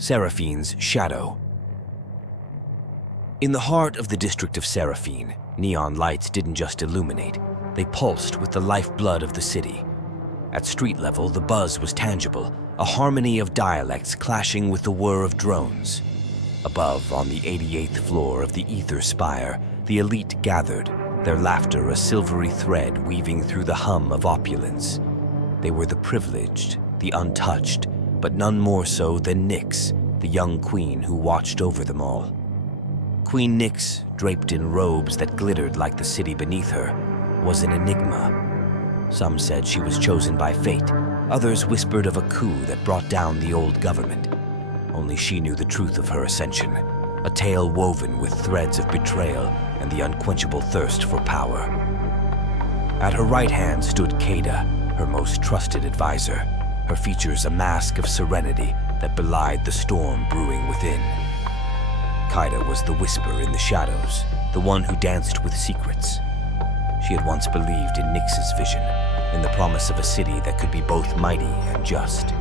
Seraphine's shadow. In the heart of the District of Seraphine, neon lights didn't just illuminate, they pulsed with the lifeblood of the city. At street level, the buzz was tangible, a harmony of dialects clashing with the whir of drones. Above, on the 88th floor of the Ether Spire, the elite gathered, their laughter a silvery thread weaving through the hum of opulence. They were the privileged, the untouched, but none more so than Nyx, the young queen who watched over them all. Queen Nyx, draped in robes that glittered like the city beneath her, was an enigma. Some said she was chosen by fate, others whispered of a coup that brought down the old government. Only she knew the truth of her ascension, a tale woven with threads of betrayal and the unquenchable thirst for power. At her right hand stood Kaida, her most trusted advisor, her features a mask of serenity that belied the storm brewing within. Kaida was the whisper in the shadows, the one who danced with secrets. She had once believed in Nyx's vision, in the promise of a city that could be both mighty and just.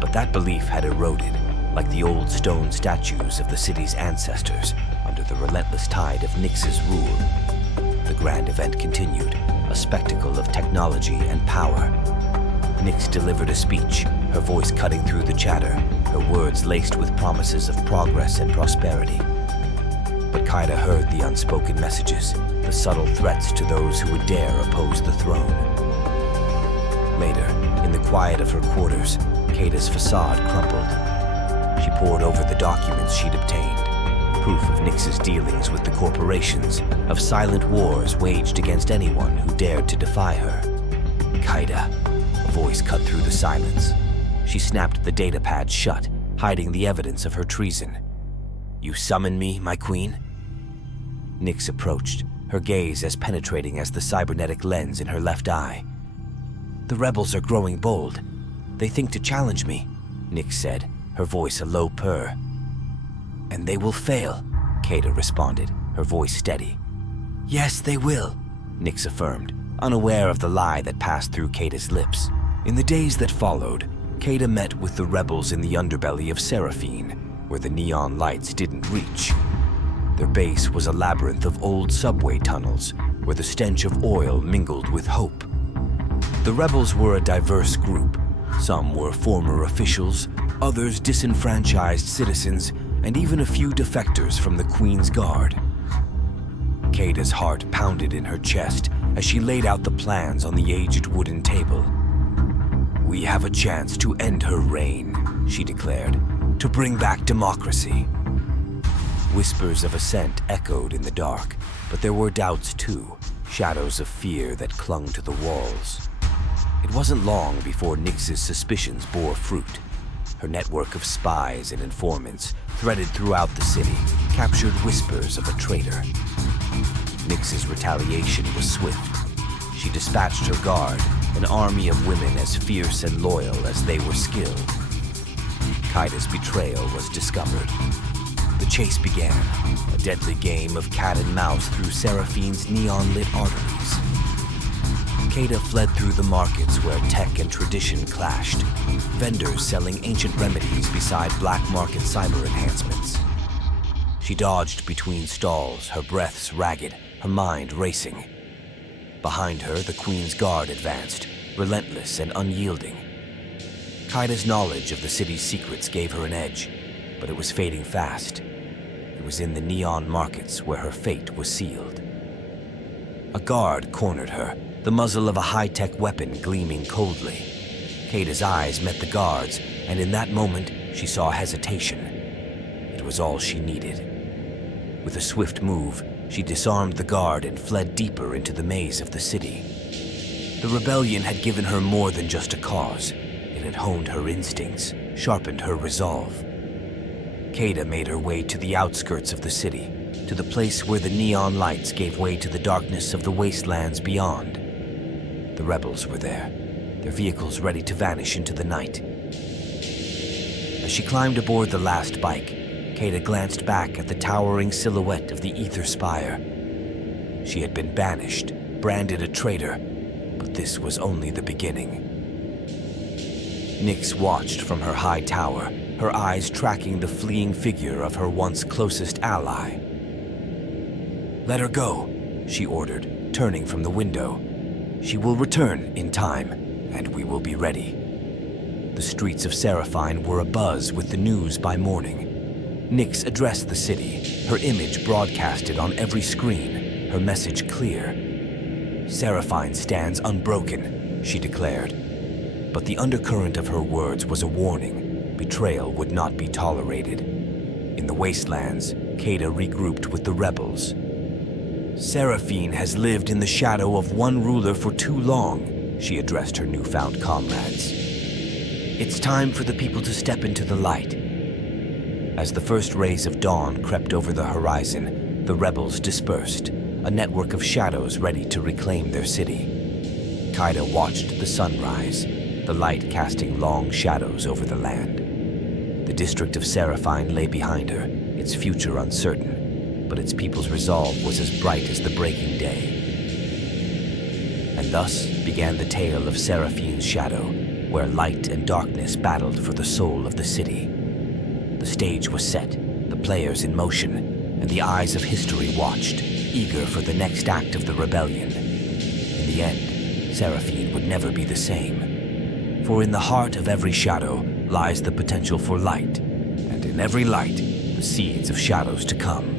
But that belief had eroded, like the old stone statues of the city's ancestors, under the relentless tide of Nyx's rule. The grand event continued, a spectacle of technology and power. Nyx delivered a speech, her voice cutting through the chatter, her words laced with promises of progress and prosperity. But Kaida heard the unspoken messages, the subtle threats to those who would dare oppose the throne. Later, in the quiet of her quarters, Kaida's facade crumpled. She pored over the documents she'd obtained, proof of Nyx's dealings with the corporations, of silent wars waged against anyone who dared to defy her. Kaida, a voice cut through the silence. She snapped the datapad shut, hiding the evidence of her treason. "You summon me, my queen?" Nyx approached, her gaze as penetrating as the cybernetic lens in her left eye. "The rebels are growing bold. They think to challenge me," Nyx said, her voice a low purr. "And they will fail," Kaida responded, her voice steady. "Yes, they will," Nyx affirmed, unaware of the lie that passed through Kaida's lips. In the days that followed, Kaida met with the rebels in the underbelly of Seraphine, where the neon lights didn't reach. Their base was a labyrinth of old subway tunnels, where the stench of oil mingled with hope. The rebels were a diverse group. Some were former officials, others disenfranchised citizens, and even a few defectors from the Queen's Guard. Kaida's heart pounded in her chest as she laid out the plans on the aged wooden table. "We have a chance to end her reign," she declared, "to bring back democracy." Whispers of assent echoed in the dark, but there were doubts too, shadows of fear that clung to the walls. It wasn't long before Nyx's suspicions bore fruit. Her network of spies and informants, threaded throughout the city, captured whispers of a traitor. Nyx's retaliation was swift. She dispatched her guard, an army of women as fierce and loyal as they were skilled. Kaida's betrayal was discovered. The chase began, a deadly game of cat and mouse through Seraphine's neon-lit arteries. Kaida fled through the markets where tech and tradition clashed, vendors selling ancient remedies beside black market cyber enhancements. She dodged between stalls, her breaths ragged, her mind racing. Behind her, the Queen's Guard advanced, relentless and unyielding. Kaida's knowledge of the city's secrets gave her an edge, but it was fading fast. It was in the neon markets where her fate was sealed. A guard cornered her, the muzzle of a high-tech weapon gleaming coldly. Kaida's eyes met the guard's, and in that moment, she saw hesitation. It was all she needed. With a swift move, she disarmed the guard and fled deeper into the maze of the city. The rebellion had given her more than just a cause. It had honed her instincts, sharpened her resolve. Kaida made her way to the outskirts of the city, to the place where the neon lights gave way to the darkness of the wastelands beyond. The rebels were there, their vehicles ready to vanish into the night. As she climbed aboard the last bike, Kaida glanced back at the towering silhouette of the Ether Spire. She had been banished, branded a traitor, but this was only the beginning. Nyx watched from her high tower, her eyes tracking the fleeing figure of her once closest ally. "Let her go," she ordered, turning from the window. "She will return in time, and we will be ready." The streets of Seraphine were abuzz with the news by morning. Nyx addressed the city, her image broadcasted on every screen, her message clear. "Seraphine stands unbroken," she declared. But the undercurrent of her words was a warning. Betrayal would not be tolerated. In the wastelands, Kaida regrouped with the rebels. "Seraphine has lived in the shadow of one ruler for too long," she addressed her newfound comrades. "It's time for the people to step into the light." As the first rays of dawn crept over the horizon, the rebels dispersed, a network of shadows ready to reclaim their city. Kaida watched the sunrise, the light casting long shadows over the land. The District of Seraphine lay behind her, its future uncertain, but its people's resolve was as bright as the breaking day. And thus began the tale of Seraphine's shadow, where light and darkness battled for the soul of the city. The stage was set, the players in motion, and the eyes of history watched, eager for the next act of the rebellion. In the end, Seraphine would never be the same. For in the heart of every shadow lies the potential for light, and in every light, the seeds of shadows to come.